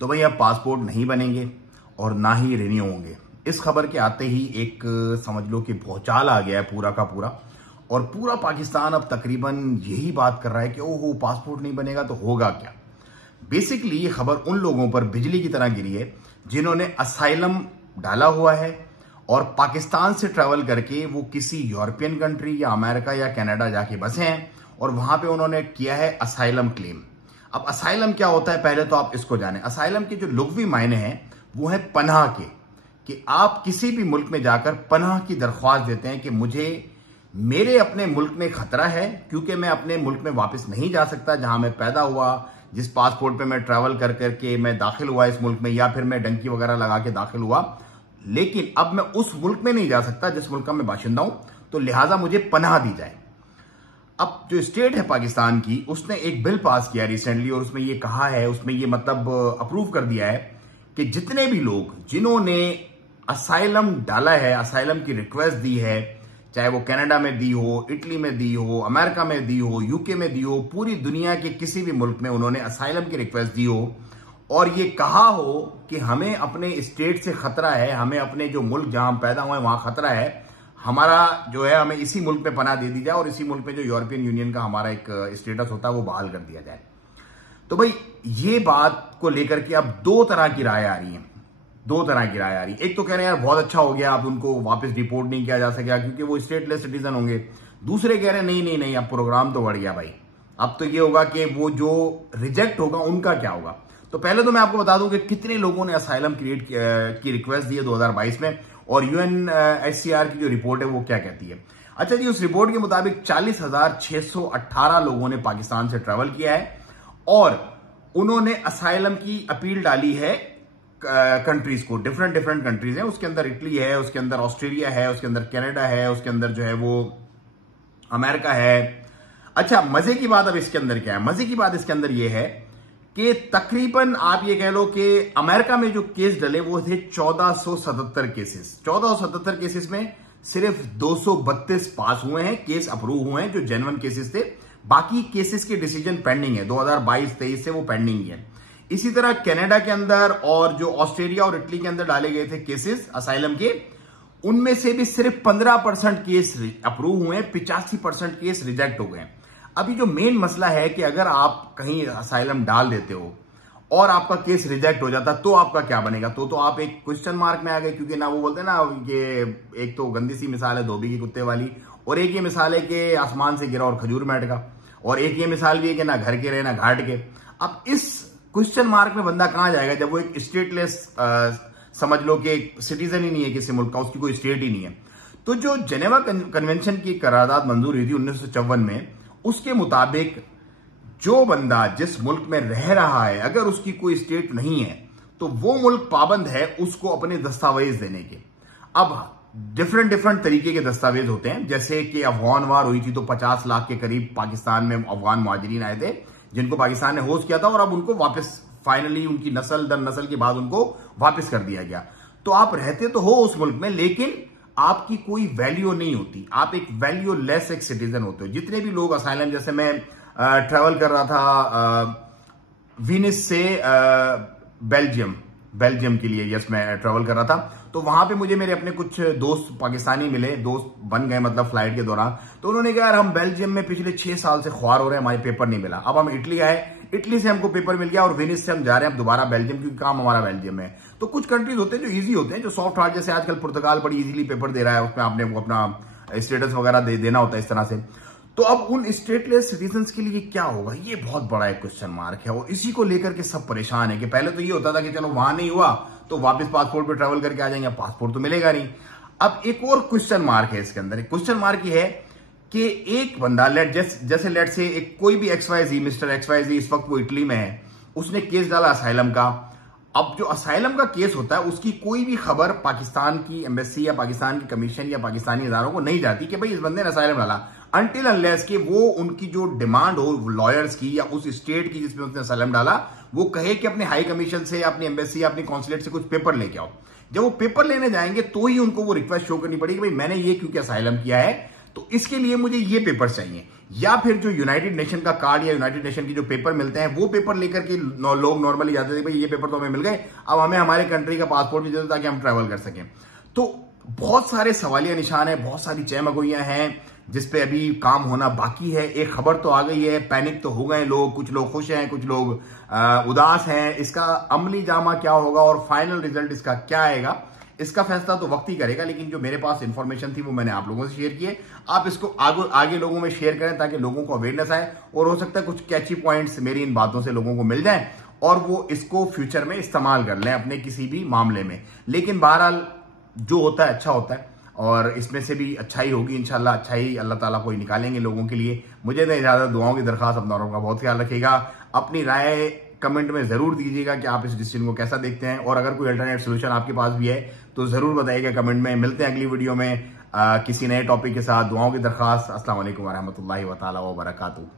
तो भाई अब पासपोर्ट नहीं बनेंगे और ना ही रिन्यू होंगे। इस खबर के आते ही एक समझ लो कि भौचाल आ गया है पूरा का पूरा, और पूरा पाकिस्तान अब तकरीबन यही बात कर रहा है कि ओहो पासपोर्ट नहीं बनेगा तो होगा क्या। बेसिकली ये खबर उन लोगों पर बिजली की तरह गिरी है जिन्होंने असाइलम डाला हुआ है और पाकिस्तान से ट्रैवल करके वो किसी यूरोपियन कंट्री या अमेरिका या कनाडा जाके बसे हैं और वहां पे उन्होंने किया है असाइलम क्लेम। अब असाइलम क्या होता है पहले तो आप इसको जानें। असाइलम के जो लुग़वी मायने हैं वो है पनाह के, कि आप किसी भी मुल्क में जाकर पनाह की दरख्वास्त देते हैं कि मुझे मेरे अपने मुल्क में खतरा है क्योंकि मैं अपने मुल्क में वापस नहीं जा सकता जहां मैं पैदा हुआ, जिस पासपोर्ट पे मैं ट्रैवल कर करके मैं दाखिल हुआ इस मुल्क में, या फिर मैं डंकी वगैरह लगा के दाखिल हुआ, लेकिन अब मैं उस मुल्क में नहीं जा सकता जिस मुल्क का मैं बाशिंदा हूं, तो लिहाजा मुझे पनाह दी जाए। अब जो स्टेट है पाकिस्तान की, उसने एक बिल पास किया रिसेंटली और उसमें ये कहा है, उसमें ये मतलब अप्रूव कर दिया है कि जितने भी लोग जिन्होंने असाइलम डाला है, असाइलम की रिक्वेस्ट दी है, चाहे वो कनाडा में दी हो, इटली में दी हो, अमेरिका में दी हो, यूके में दी हो, पूरी दुनिया के किसी भी मुल्क में उन्होंने असाइलम की रिक्वेस्ट दी हो और ये कहा हो कि हमें अपने स्टेट से खतरा है, हमें अपने जो मुल्क जहां हम पैदा हुए वहां खतरा है, हमारा जो है हमें इसी मुल्क में पनाह दे दी जाए और इसी मुल्क में जो यूरोपियन यूनियन का हमारा एक स्टेटस होता है वो बहाल कर दिया जाए। तो भाई ये बात को लेकर के अब दो तरह की राय आ रही है, दो तरह की राय आ रही है। एक तो कह रहे हैं यार बहुत अच्छा हो गया, अब उनको वापस डिपोर्ट नहीं किया जा सकेगा क्योंकि वो स्टेटलेस सिटीजन होंगे। दूसरे कह रहे हैं नहीं नहीं नहीं, अब प्रोग्राम तो बढ़ गया भाई, अब तो ये होगा कि वो जो रिजेक्ट होगा उनका क्या होगा। तो पहले तो मैं आपको बता दूं कि कितने लोगों ने असाइलम क्रिएट की रिक्वेस्ट दी है 2022 में, और UNHCR की जो रिपोर्ट है वो क्या कहती है। अच्छा जी, उस रिपोर्ट के मुताबिक 40,618 लोगों ने पाकिस्तान से ट्रैवल किया है और उन्होंने असाइलम की अपील डाली है कंट्रीज को। डिफरेंट कंट्रीज हैं, उसके अंदर इटली है, उसके अंदर ऑस्ट्रेलिया है, उसके अंदर कनाडा है, उसके अंदर जो है वो अमेरिका है। अच्छा, मजे की बात अब इसके अंदर क्या है, मजे की बात इसके अंदर ये है कि तकरीबन आप ये कह लो कि अमेरिका में जो केस डले वो थे 1477 केसेस। 1477 केसेस में सिर्फ 232 पास हुए हैं, केस अप्रूव हुए हैं जो जेन्युइन केसेस थे। बाकी केसेस के डिसीजन पेंडिंग है, 2022-23 से वो पेंडिंग है। इसी तरह कनाडा के अंदर और जो ऑस्ट्रेलिया और इटली के अंदर डाले गए थे केसेस असाइलम के, उनमें से भी सिर्फ 15% केस अप्रूव हुए हैं, 85% केस रिजेक्ट हो गए। अभी जो मेन मसला है कि अगर आप कहीं असाइलम डाल देते हो और आपका केस रिजेक्ट हो जाता तो आपका क्या बनेगा। तो आप एक क्वेश्चन मार्क में आ गए, क्योंकि ना वो बोलते हैं ना कि एक तो गंदी सी मिसाल है धोबी की कुत्ते वाली, और एक ये मिसाल है कि आसमान से गिरा और खजूर में अटका, और एक ये मिसाल भी है कि ना घर के रहे ना घाट के। अब इस क्वेश्चन मार्क में बंदा कहां जाएगा जब वो एक स्टेटलेस समझ लो कि एक सिटीजन ही नहीं है किसी मुल्क का, उसकी कोई स्टेट ही नहीं है। तो जो जेनेवा कन्वेंशन की करारदाद मंजूर हुई थी 1954 में, उसके मुताबिक जो बंदा जिस मुल्क में रह रहा है अगर उसकी कोई स्टेट नहीं है तो वो मुल्क पाबंद है उसको अपने दस्तावेज देने के। अब डिफरेंट तरीके के दस्तावेज होते हैं, जैसे कि अफगान वार हुई थी तो 50 लाख के करीब पाकिस्तान में अफगान मुहाजिरीन आए थे जिनको पाकिस्तान ने होस्ट किया था, और अब उनको वापस फाइनली उनकी नस्ल दर नस्ल के बाद उनको वापस कर दिया गया। तो आप रहते तो हो उस मुल्क में लेकिन आपकी कोई वैल्यू नहीं होती, आप एक वैल्यू लेस एक सिटीजन होते हो। जितने भी लोग असाइलम, जैसे मैं ट्रैवल कर रहा था वीनिस से बेल्जियम के लिए, यस मैं ट्रैवल कर रहा था, तो वहां पे मुझे मेरे अपने कुछ दोस्त पाकिस्तानी मिले, दोस्त बन गए मतलब फ्लाइट के दौरान। तो उन्होंने कहा यार हम बेल्जियम में पिछले 6 साल से ख्वार हो रहे हैं, हमारे पेपर नहीं मिला। अब हम इटली आए, इटली से हमको पेपर मिल गया और वेनिस से हम जा रहे हैं अब दोबारा बेल्जियम, क्योंकि काम हमारा बेल्जियम में। तो कुछ कंट्रीज होते हैं जो इजी होते हैं, जो सॉफ्ट हार्ट, जैसे आजकल पुर्तगाल बड़ी इजीली पेपर दे रहा है, उसमें आपने वो अपना स्टेटस वगैरह देना होता है इस तरह से। तो अब उन स्टेटलेस सिटीजन्स के लिए क्या होगा, ये बहुत बड़ा एक क्वेश्चन मार्क है, और इसी को लेकर के सब परेशान है। कि पहले तो ये होता था कि चलो वहां नहीं हुआ तो वापस पासपोर्ट पे ट्रैवल करके आ जाएंगे, पासपोर्ट तो मिलेगा नहीं। अब एक और क्वेश्चन मार्क है इसके अंदर। क्वेश्चन मार्क ये है कि एक बंदा जैसे लेट से एक कोई भी XYZ, मिस्टर XYZ, इस वक्त वो इटली में है, उसने केस डाला असाइलम का। अब जो असाइलम का केस होता है उसकी कोई भी खबर पाकिस्तान की एम्बेसी या पाकिस्तान की कमीशन या पाकिस्तानी इदारों को नहीं जाती कि भाई इस बंदे ने असाइलम डाला, अनटिल अनलेस कि वो उनकी जो डिमांड हो लॉयर्स की या उस स्टेट की जिसमें उसने असाइलम डाला, वो कहे कि अपने हाई कमीशन से या अपनी एम्बेसी या अपनी कॉन्सुलेट से कुछ पेपर लेके आओ। जब वो पेपर लेने जाएंगे तो ही उनको वो रिक्वेस्ट शो करनी पड़ेगी भाई मैंने ये क्योंकि असाइलम किया है, तो इसके लिए मुझे ये पेपर चाहिए, या फिर जो यूनाइटेड नेशन का कार्ड या यूनाइटेड नेशन की जो पेपर मिलते हैं वो पेपर लेकर के लोग नॉर्मली जाते थे, भाई ये पेपर तो हमें मिल गए, अब हमें हमारे कंट्री का पासपोर्ट भी दे दो ताकि हम ट्रैवल कर सकें। तो बहुत सारे सवालिया निशान है, बहुत सारी चहमगोइयां हैं जिसपे अभी काम होना बाकी है। एक खबर तो आ गई है, पैनिक तो हो गए लोग, कुछ लोग खुश हैं, कुछ लोग उदास हैं। इसका अमली जामा क्या होगा और फाइनल रिजल्ट इसका क्या आएगा, इसका फैसला तो वक्त ही करेगा। लेकिन जो मेरे पास इंफॉर्मेशन थी वो मैंने आप लोगों से शेयर की है। आप इसको आगे लोगों में शेयर करें ताकि लोगों को अवेयरनेस आए, और हो सकता है कुछ कैची पॉइंट्स मेरी इन बातों से लोगों को मिल जाए और वो इसको फ्यूचर में इस्तेमाल कर लें अपने किसी भी मामले में। लेकिन बहरहाल जो होता है अच्छा होता है, और इसमें से भी अच्छाई होगी इंशाल्लाह। अच्छाई अल्लाह ताला कोई निकालेंगे लोगों के लिए। मुझे तो इजाजत, दुआओं की दरखास्त, अपना का बहुत ख्याल रखिएगा। अपनी राय कमेंट में जरूर दीजिएगा कि आप इस डिसीजन को कैसा देखते हैं, और अगर कोई अल्टरनेट सोल्यूशन आपके पास भी है तो जरूर बताइएगा कमेंट में। मिलते हैं अगली वीडियो में किसी नए टॉपिक के साथ। दुआओं की दरखास्त। अस्सलाम वालेकुम रहमतुल्लाहि व तआला व बरकातुहू।